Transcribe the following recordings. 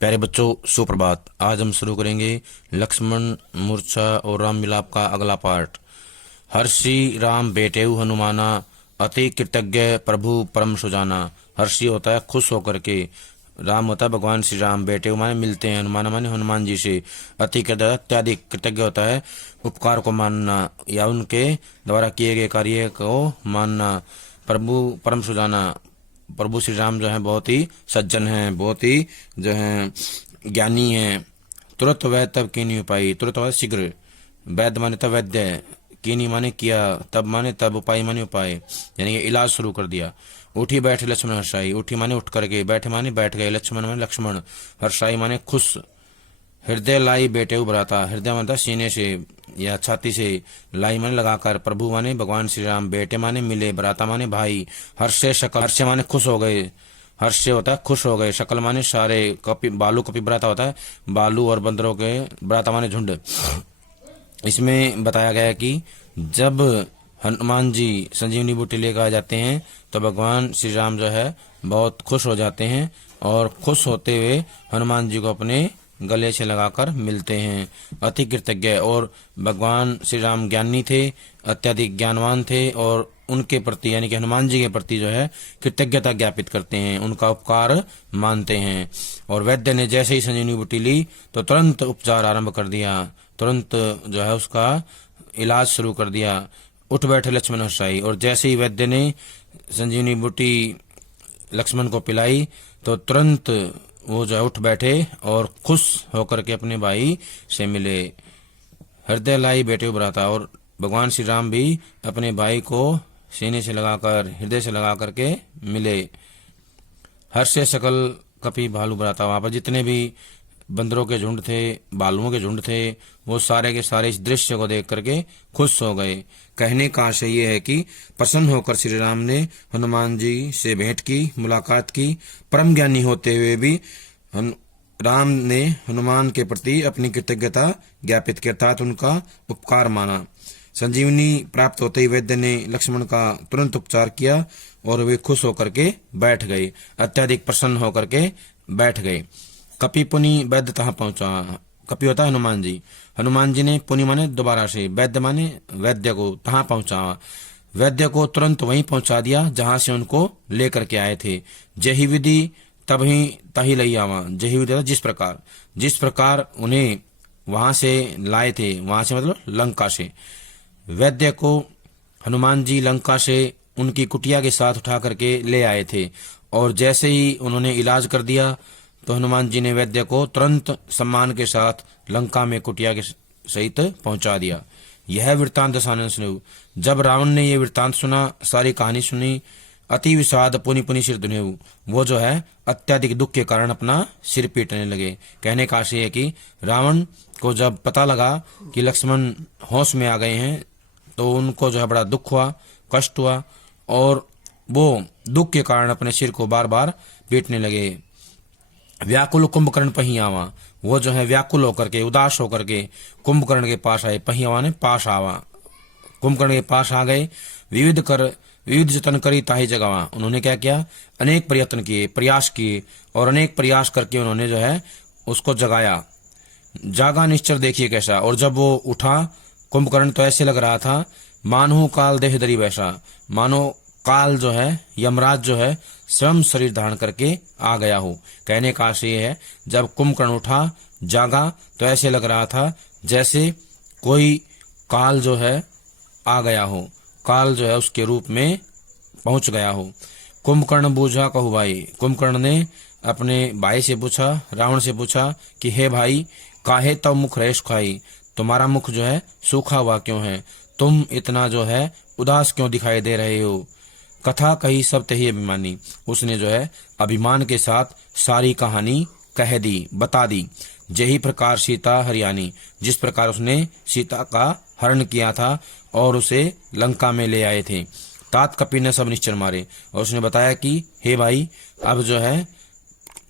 प्यारे बच्चों, सुप्रभात। आज हम शुरू करेंगे लक्ष्मण मूर्छा और राम मिलाप का अगला पार्ट। हर्षि राम बेटेऊ हनुमाना, अति कृतज्ञ प्रभु परम सुजाना। हर्षि होता है खुश होकर के, राम होता है भगवान श्री राम, बेटेऊ माने मिलते हैं, हनुमान माने हनुमान जी से। अति अत्यधिक कृतज्ञ होता है उपकार को मानना या उनके द्वारा किए गए कार्य को मानना। प्रभु परम सुजाना, प्रभु श्री राम जो है बहुत ही सज्जन हैं, बहुत ही जो है ज्ञानी हैं। तुरंत वैद्य तब कीनी उपाय, तुरंत वैद्य शीघ्र, वैद्य माने तब वैद्य, कीनी माने किया, तब माने तब, उपाय माने उपाय, यानी कि इलाज शुरू कर दिया। उठी बैठे लक्ष्मण हर्षाई, उठी माने उठ करके, बैठे माने बैठ गए, लक्ष्मण माने लक्ष्मण, हर्षाई माने खुश। हृदय लाई बेटे उभराता, हृदय माने सीने से या छाती से, लाई माने लगाकर, प्रभु माने भगवान श्री राम, बेटे माने मिले, भ्राता माने भाई। हर्ष शकल, हर्ष माने खुश हो गए, हर्ष होता है खुश हो गए, शकल माने सारे, कपि बालू कपि भ्राता होता है बालू और बंदरों के, भ्राता माने झुंड। इसमें बताया गया है कि जब हनुमान जी संजीवनी बूटी लेकर आ जाते हैं तो भगवान श्री राम जो है बहुत खुश हो जाते हैं और खुश होते हुए हनुमान जी को अपने गले से लगाकर मिलते हैं। अति कृतज्ञ, और भगवान श्री राम ज्ञानी थे, अत्यधिक ज्ञानवान थे और उनके प्रति यानी कि हनुमान जी के प्रति जो है कृतज्ञता ज्ञापित करते हैं, उनका उपकार मानते हैं। और वैद्य ने जैसे ही संजीवनी बूटी ली तो तुरंत उपचार आरंभ कर दिया, तुरंत जो है उसका इलाज शुरू कर दिया। उठ बैठे लक्ष्मण हर्षाई, और जैसे ही वैद्य ने संजीवनी बूटी लक्ष्मण को पिलाई तो तुरंत वो जो उठ बैठे और खुश होकर के अपने भाई से मिले। हृदय लाई बेटे उभराता, और भगवान श्री राम भी अपने भाई को सीने से लगाकर, हृदय से लगा करके मिले। हर्ष से सकल कपि भालू भराता, वहां पर जितने भी बंदरों के झुंड थे, बालुओं के झुंड थे, वो सारे के सारे इस दृश्य को देख करके खुश हो गए। कहने का आशय ये है कि प्रसन्न होकर श्री राम ने हनुमान जी से भेंट की, मुलाकात की। परम ज्ञानी होते हुए भी राम ने हनुमान के प्रति अपनी कृतज्ञता ज्ञापित की, अर्थात उनका उपकार माना। संजीवनी प्राप्त होते ही वैद्य ने लक्ष्मण का तुरंत उपचार किया और वे खुश होकर के बैठ गए, अत्यधिक प्रसन्न होकर के बैठ गए। कपि पुनि वैद्य तहाँ पहुंचा, कपि होता है हनुमान जी, हनुमान जी ने पुनि माने दोबारा से, वैद्य माने वैद्य को, तहाँ पहुंचा, वैद्य को तुरंत वहीं पहुंचा दिया जहां से उनको लेकर के आए थे। जही विधि तभी तही लई आवा, जही विधि जिस प्रकार उन्हें वहां से लाए थे, वहां से मतलब लंका से, वैद्य को हनुमान जी लंका से उनकी कुटिया के साथ उठा करके ले आए थे। और जैसे ही उन्होंने इलाज कर दिया तो हनुमान जी ने वैद्य को तुरंत सम्मान के साथ लंका में कुटिया के सहित पहुंचा दिया। यह वृत्तांत दशानन सुनेऊ, जब रावण ने यह वृत्तांत सुना, सारी कहानी सुनी, अति विषाद पुनि पुनि सिर दुनेऊ, वो जो है अत्यधिक दुख के कारण अपना सिर पीटने लगे। कहने का आशय है कि रावण को जब पता लगा कि लक्ष्मण होश में आ गए हैं तो उनको जो है बड़ा दुख हुआ, कष्ट हुआ, और वो दुख के कारण अपने सिर को बार बार पीटने लगे। व्याकुल कुंभकर्ण पहियावा, वो जो है व्याकुल होकर के, उदास होकर के कुंभकर्ण के पास आए, पहियावा ने पास आवा, कुंभकर्ण के पास आ गए। विविध जतन करी ताही जगवा, उन्होंने क्या किया, अनेक प्रयत्न किए, प्रयास किए, और अनेक प्रयास करके उन्होंने जो है उसको जगाया। जागा निश्चर देखिए कैसा, और जब वो उठा कुंभकर्ण तो ऐसे लग रहा था मानो काल देह दरी वैसा, मानो काल जो है, यमराज जो है स्वयं शरीर धारण करके आ गया हो। कहने का आशय है जब कुंभकर्ण उठा, जागा, तो ऐसे लग रहा था जैसे कोई काल जो है आ गया हो, काल जो है उसके रूप में पहुंच गया हो। कुंभकर्ण बूझा कहू भाई, कुंभकर्ण ने अपने भाई से पूछा, रावण से पूछा कि हे भाई, काहे तब मुख रहे सुखाई, तुम्हारा मुख जो है सूखा हुआ क्यों है, तुम इतना जो है उदास क्यों दिखाई दे रहे हो। कथा कही सब तही अभिमानी, उसने जो है अभिमान के साथ सारी कहानी कह दी, बता दी। यही प्रकार सीता हरियाणी, जिस प्रकार उसने सीता का हरण किया था और उसे लंका में ले आए थे। तात कपि ने सब निश्चर मारे, और उसने बताया कि हे भाई, अब जो है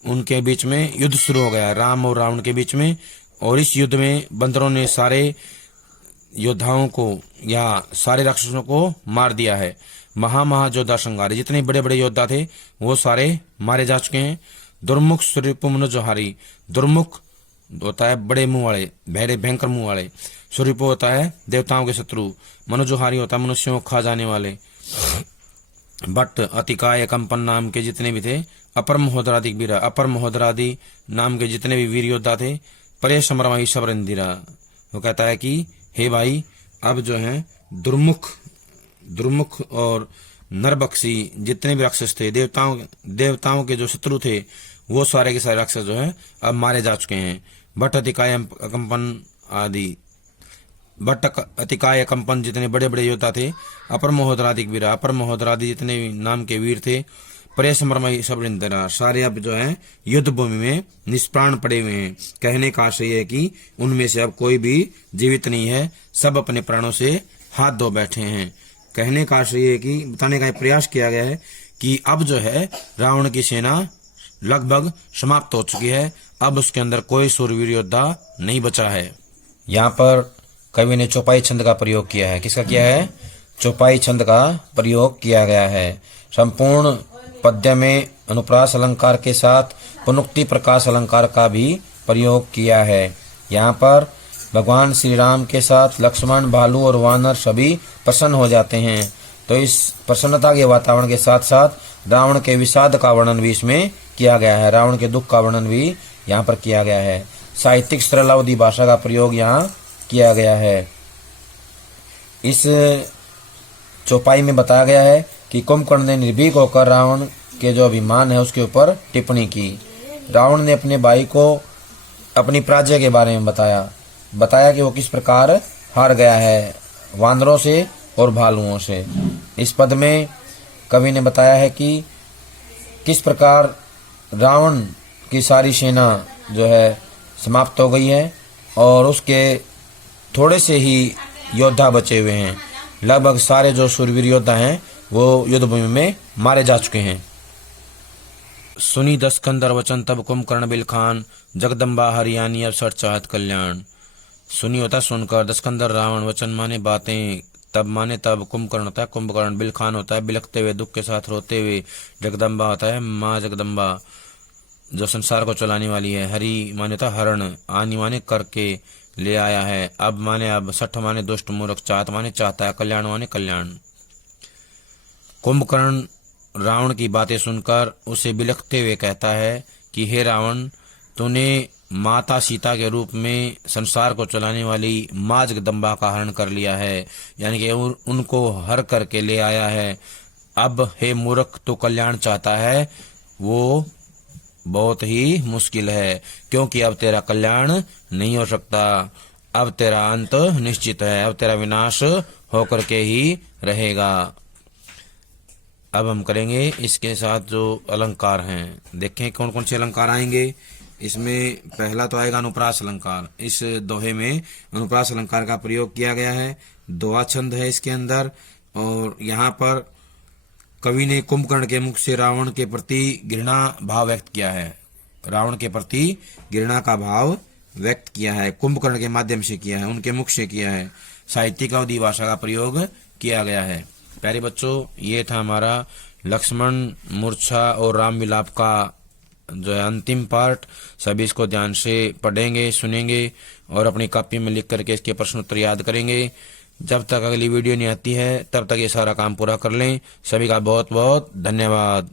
उनके बीच में युद्ध शुरू हो गया, राम और रावण के बीच में, और इस युद्ध में बंदरों ने सारे योद्धाओं को या सारे राक्षसों को मार दिया है। महायोद्धा संगारे, जितने बड़े बड़े योद्धा थे वो सारे मारे जा चुके हैं। दुर्मुख सुरिपु मनोजहारी, दुर्मुख होता है बड़े मुंह वाले, बहरे भयंकर मुंह वाले। सुरिपु होता है देवताओं के शत्रु, मनोजहारी होता है मनुष्यों को खा जाने वाले। भट्ट अतिकाय कंपन नाम के जितने भी थे, अपर महोदरादि वीर, अपर महोदरादि नाम के जितने भी वीर योद्धा थे, परे समरमही सबरंदिरा। वो कहता है कि हे भाई, अब जो है दुर्मुख और नरबक्षी जितने भी राक्षस थे, देवताओं के जो शत्रु थे, वो सारे के सारे राक्षस जो है अब मारे जा चुके हैं। भट्ट अतिकाय कंपन आदि, भट्ट अतिकाय कंपन जितने बड़े बड़े योद्धा थे, अपर महोदरादि वीर, अपर महोदरादि जितने भी नाम के वीर थे, परेशमरमय सबरिंदरा, सारे अब जो है युद्ध भूमि में निष्प्राण पड़े हुए हैं। कहने का आशय है कि उनमें से अब कोई भी जीवित नहीं है, सब अपने प्राणों से हाथ धो बैठे हैं। कहने का आशय है कि बताने का प्रयास किया गया है कि अब जो है रावण की सेना लगभग समाप्त हो चुकी है, अब उसके अंदर कोई सूरवीर योद्धा नहीं बचा है। यहाँ पर कवि ने चौपाई छंद का प्रयोग किया है। किसका किया है? चौपाई छंद का प्रयोग किया गया है। संपूर्ण पद्य में अनुप्रास अलंकार के साथ पुनुक्ति प्रकाश अलंकार का भी प्रयोग किया है। यहाँ पर भगवान श्री राम के साथ लक्ष्मण, भालू और वानर सभी प्रसन्न हो जाते हैं। तो इस प्रसन्नता के वातावरण के साथ साथ रावण के विषाद का वर्णन भी इसमें किया गया है। रावण के दुख का वर्णन भी यहाँ पर किया गया है। साहित्यिक सरलावधि भाषा का प्रयोग यहाँ किया गया है। इस चौपाई में बताया गया है कि कुंभकर्ण ने निर्भीक होकर रावण के जो अभिमान है उसके ऊपर टिप्पणी की। रावण ने अपने भाई को अपनी पराजय के बारे में बताया कि वो किस प्रकार हार गया है वानरों से और भालुओं से। इस पद में कवि ने बताया है कि किस प्रकार रावण की सारी सेना जो है समाप्त हो गई है और उसके थोड़े से ही योद्धा बचे हुए हैं। लगभग सारे जो शूरवीर योद्धा हैं वो युद्ध भूमि में मारे जा चुके हैं। सुनी दस्कंदर वचन तब कुंभकर्ण बिलखान, जगदम्बा हरियाणी अवसर चाहत कल्याण। सुनी होता सुनकर, दस्कंदर रावण, वचन माने बातें, तब माने तब, कुंभकर्ण होता है कुंभकर्ण, बिलखान होता है बिलखते हुए दुख के साथ रोते हुए, जगदम्बा होता है माँ जगदम्बा जो संसार को चलाने वाली है, हरि माने होता हरण, आनी माने करके ले आया है, अब माने अब, सठ माने दुष्ट मूर्ख, चाहत माने चाहता है, कल्याण माने कल्याण। कुंभकर्ण रावण की बातें सुनकर उसे बिलखते हुए कहता है कि हे रावण, तूने माता सीता के रूप में संसार को चलाने वाली माँ जगदम्बा का हरण कर लिया है, यानी कि उनको हर करके ले आया है। अब हे मूर्ख, तू कल्याण चाहता है, वो बहुत ही मुश्किल है, क्योंकि अब तेरा कल्याण नहीं हो सकता, अब तेरा अंत निश्चित है, अब तेरा विनाश होकर के ही रहेगा। अब हम करेंगे इसके साथ जो अलंकार हैं, देखें कौन कौन से अलंकार आएंगे। इसमें पहला तो आएगा अनुप्रास अलंकार। इस दोहे में अनुप्रास अलंकार का प्रयोग किया गया है। दोहा छंद है इसके अंदर, और यहाँ पर कवि ने कुंभकर्ण के मुख से रावण के प्रति घृणा भाव व्यक्त किया है। रावण के प्रति घृणा का भाव व्यक्त किया है, कुंभकर्ण के माध्यम से किया है, उनके मुख से किया है। साहित्यिक अवधि भाषा का प्रयोग किया गया है। प्यारे बच्चों, ये था हमारा लक्ष्मण मूर्छा और राम विलाप का जो है अंतिम पार्ट। सभी इसको ध्यान से पढ़ेंगे, सुनेंगे और अपनी कॉपी में लिख करके इसके प्रश्न उत्तर याद करेंगे। जब तक अगली वीडियो नहीं आती है तब तक ये सारा काम पूरा कर लें। सभी का बहुत बहुत धन्यवाद।